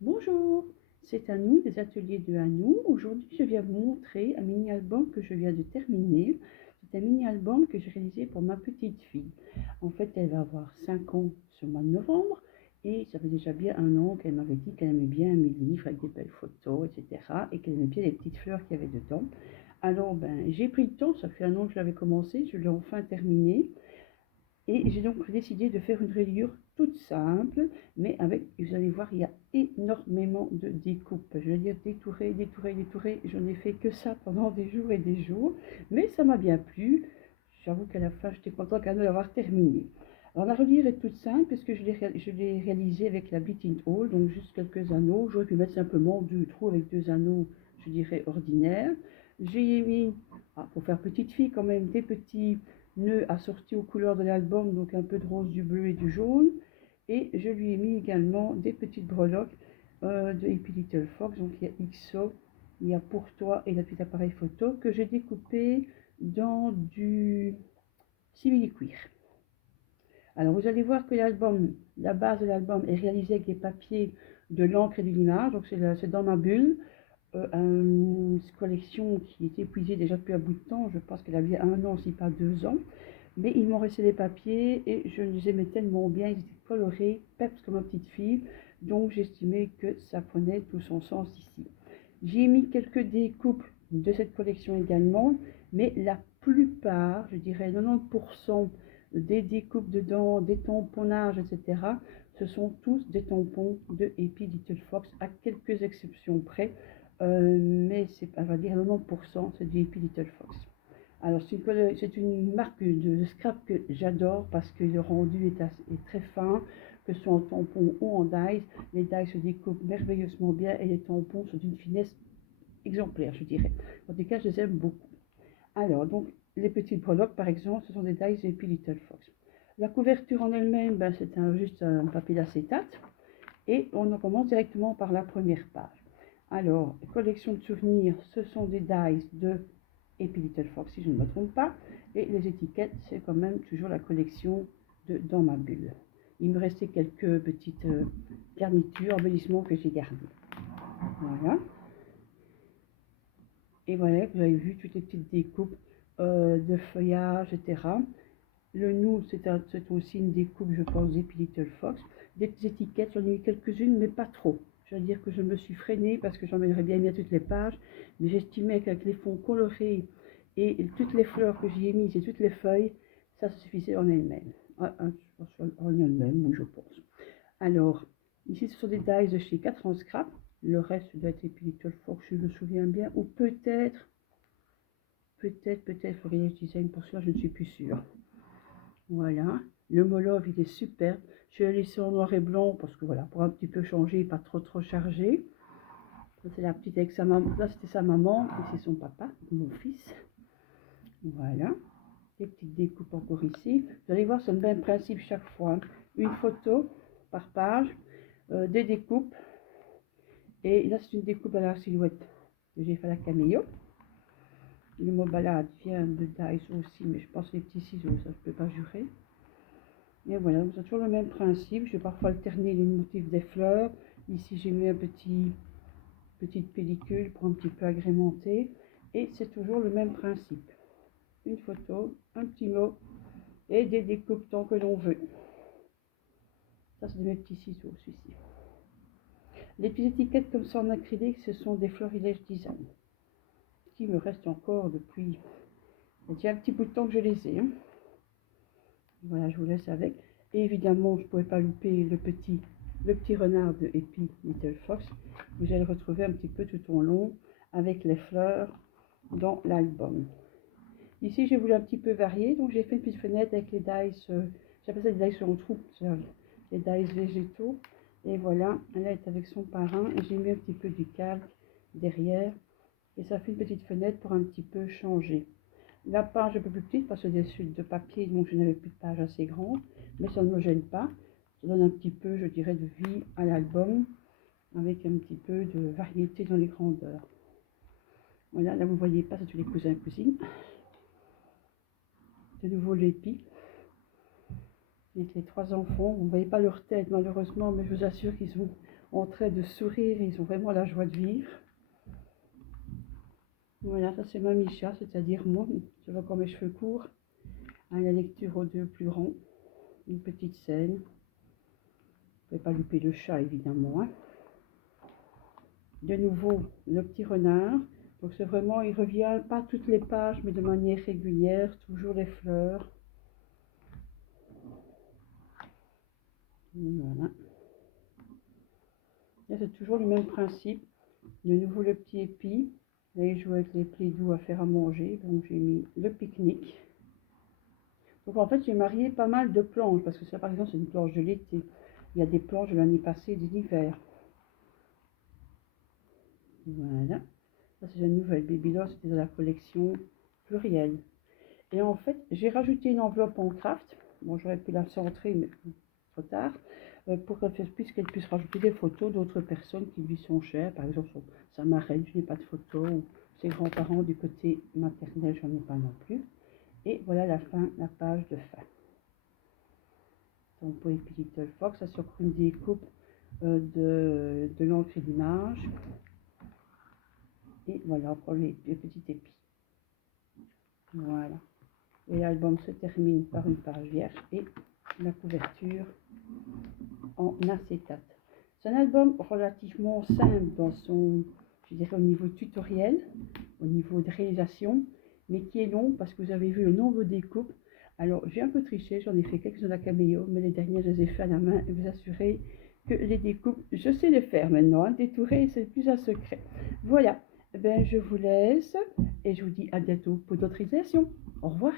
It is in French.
Bonjour, c'est Anou des ateliers de Anou. Aujourd'hui, je viens vous montrer un mini-album que je viens de terminer. C'est un mini-album que j'ai réalisé pour ma petite fille. En fait, elle va avoir 5 ans ce mois de novembre et ça fait déjà bien un an qu'elle m'avait dit qu'elle aimait bien mes livres avec des belles photos, etc. et qu'elle aimait bien les petites fleurs qu'il y avait dedans. Alors, j'ai pris le temps, ça fait un an que je l'avais commencé, je l'ai enfin terminé. Et j'ai donc décidé de faire une reliure toute simple, mais avec, vous allez voir, il y a énormément de découpes. Je veux dire, détourer, détourer, détourer. Je n'ai fait que ça pendant des jours et des jours, mais ça m'a bien plu. J'avoue qu'à la fin, j'étais contente quand même de l'avoir terminé. Alors la reliure est toute simple, puisque je l'ai réalisée avec la Beating Hall, donc juste quelques anneaux. J'aurais pu mettre simplement deux trous avec deux anneaux, je dirais, ordinaires. J'ai mis, pour faire petite fille quand même, des petits nœud assorti aux couleurs de l'album, donc un peu de rose, du bleu et du jaune. Et je lui ai mis également des petites breloques de Happy Little Fox. Donc il y a XO, il y a Pour toi et le petit appareil photo que j'ai découpé dans du simili-cuir. Alors vous allez voir que l'album, la base de l'album est réalisée avec des papiers de l'encre et du limage. Donc c'est dans ma bulle. Une collection qui est épuisée déjà depuis un bout de temps. Je pense qu'elle a bien un an, si pas 2 ans. Mais il m'en restait des papiers et je les aimais tellement bien, ils étaient colorés, peps comme ma petite fille, donc j'estimais que ça prenait tout son sens ici. J'ai mis quelques découpes de cette collection également, mais la plupart, je dirais 90% des découpes dedans, des tamponnages, etc., ce sont tous des tampons de Happy Little Fox, à quelques exceptions près, mais c'est, on va dire 90%, c'est du Happy Little Fox. Alors, c'est une marque de scrap que j'adore parce que le rendu est très fin, que ce soit en tampon ou en dies. Les dies se découpent merveilleusement bien et les tampons sont d'une finesse exemplaire, je dirais. En tout cas, je les aime beaucoup. Alors, donc, les petites breloques, par exemple, ce sont des dies et puis Little Fox. La couverture en elle-même, c'est juste un papier d'acétate. Et on en commence directement par la première page. Alors, collection de souvenirs, ce sont des dies de Happy Little Fox, si je ne me trompe pas. Et les étiquettes, c'est quand même toujours la collection de Dans ma bulle. Il me restait quelques petites garnitures, embellissements que j'ai gardés. Voilà. Et voilà, vous avez vu toutes les petites découpes de feuillage, etc. Le nous, c'est aussi une découpe, je pense, d'Happy Little Fox. Des étiquettes, j'en ai mis quelques-unes, mais pas trop. Je veux dire que je me suis freinée parce que j'emmènerais bien mis à toutes les pages, mais j'estimais qu'avec les fonds colorés et toutes les fleurs que j'y ai mises et toutes les feuilles, ça suffisait en elle-même. En elle-même, oui, je pense. Alors, ici, ce sont des dies de chez 4 en scrap. Le reste doit être Happy Little Fox, je me souviens bien. Ou peut-être Voyage Design, pour cela, je ne suis plus sûre. Voilà, le Molov il est superbe. Je l'ai laissé en noir et blanc parce que voilà, pour un petit peu changer, pas trop chargé. Ça c'est la petite avec sa maman. Là c'était sa maman et c'est son papa, mon fils. Voilà, des petites découpes encore ici. Vous allez voir, c'est le même principe chaque fois. Une photo par page, des découpes. Et là c'est une découpe à la silhouette que j'ai fait à la caméo. Le mot balade vient de Dice aussi, mais je pense les petits ciseaux, ça je peux pas jurer. Et voilà, c'est toujours le même principe. Je vais parfois alterner les motifs des fleurs. Ici, j'ai mis petite pellicule pour un petit peu agrémenter. Et c'est toujours le même principe. Une photo, un petit mot et des découpes tant que l'on veut. Ça, c'est mes petits ciseaux, celui-ci. Les petites étiquettes comme ça en acrylique, ce sont des Florilège Design. Qui me reste encore depuis... Il y a déjà un petit bout de temps que je les ai. Hein. Voilà, je vous laisse avec. Et évidemment, je ne pouvais pas louper le petit renard de Happy Little Fox. Vous allez le retrouver un petit peu tout au long avec les fleurs dans l'album. Ici, j'ai voulu un petit peu varier, donc j'ai fait une petite fenêtre avec les dies, j'appelle ça des dies en trou, les dies végétaux. Et voilà, elle est avec son parrain et j'ai mis un petit peu du calque derrière. Et ça fait une petite fenêtre pour un petit peu changer. La page un peu plus petite parce que des suites de papier, donc je n'avais plus de page assez grande, mais ça ne me gêne pas. Ça donne un petit peu, je dirais, de vie à l'album, avec un petit peu de variété dans les grandeurs. Voilà, là vous ne voyez pas, c'est tous les cousins et cousines. De nouveau l'épi, avec les 3 enfants. Vous ne voyez pas leur tête malheureusement, mais je vous assure qu'ils sont en train de sourire, ils ont vraiment la joie de vivre. Voilà, ça c'est ma Micha, c'est-à-dire moi, je vois quand mes cheveux courts, hein, la lecture aux deux plus grands, une petite scène. Je ne vais pas louper le chat évidemment. Hein. De nouveau, le petit renard. Donc c'est vraiment, il revient pas toutes les pages, mais de manière régulière, toujours les fleurs. Voilà. Là c'est toujours le même principe. De nouveau le petit épi. Là il joue avec les plis doux à faire à manger. Donc j'ai mis le pique-nique. Donc en fait j'ai marié pas mal de planches, parce que ça par exemple c'est une planche de l'été. Il y a des planches de l'année passée et de l'hiver. Voilà. Ça c'est la nouvelle Babyloss, c'était dans la collection plurielle. Et en fait, j'ai rajouté une enveloppe en craft. Bon, j'aurais pu la centrer, mais trop tard. Pour qu'elle puisse rajouter des photos d'autres personnes qui lui sont chères. Par exemple, sa marraine, je n'ai pas de photos. Ou ses grands-parents du côté maternel, j'en ai pas non plus. Et voilà la fin, la page de fin. Donc pour les Little Fox, ça sur une découpe de l'encre et d'image. Et voilà pour les petits épis. Voilà. Et l'album se termine par une page vierge et la couverture en acétate. C'est un album relativement simple dans son, je dirais, au niveau tutoriel, au niveau de réalisation, mais qui est long parce que vous avez vu le nombre de découpes. Alors j'ai un peu triché, j'en ai fait quelques-unes à Cameo, mais les dernières je les ai fait à la main et vous assurez que les découpes, je sais les faire maintenant, hein. Détourer c'est plus un secret. Voilà, ben, je vous laisse et je vous dis à bientôt pour d'autres réalisations. Au revoir.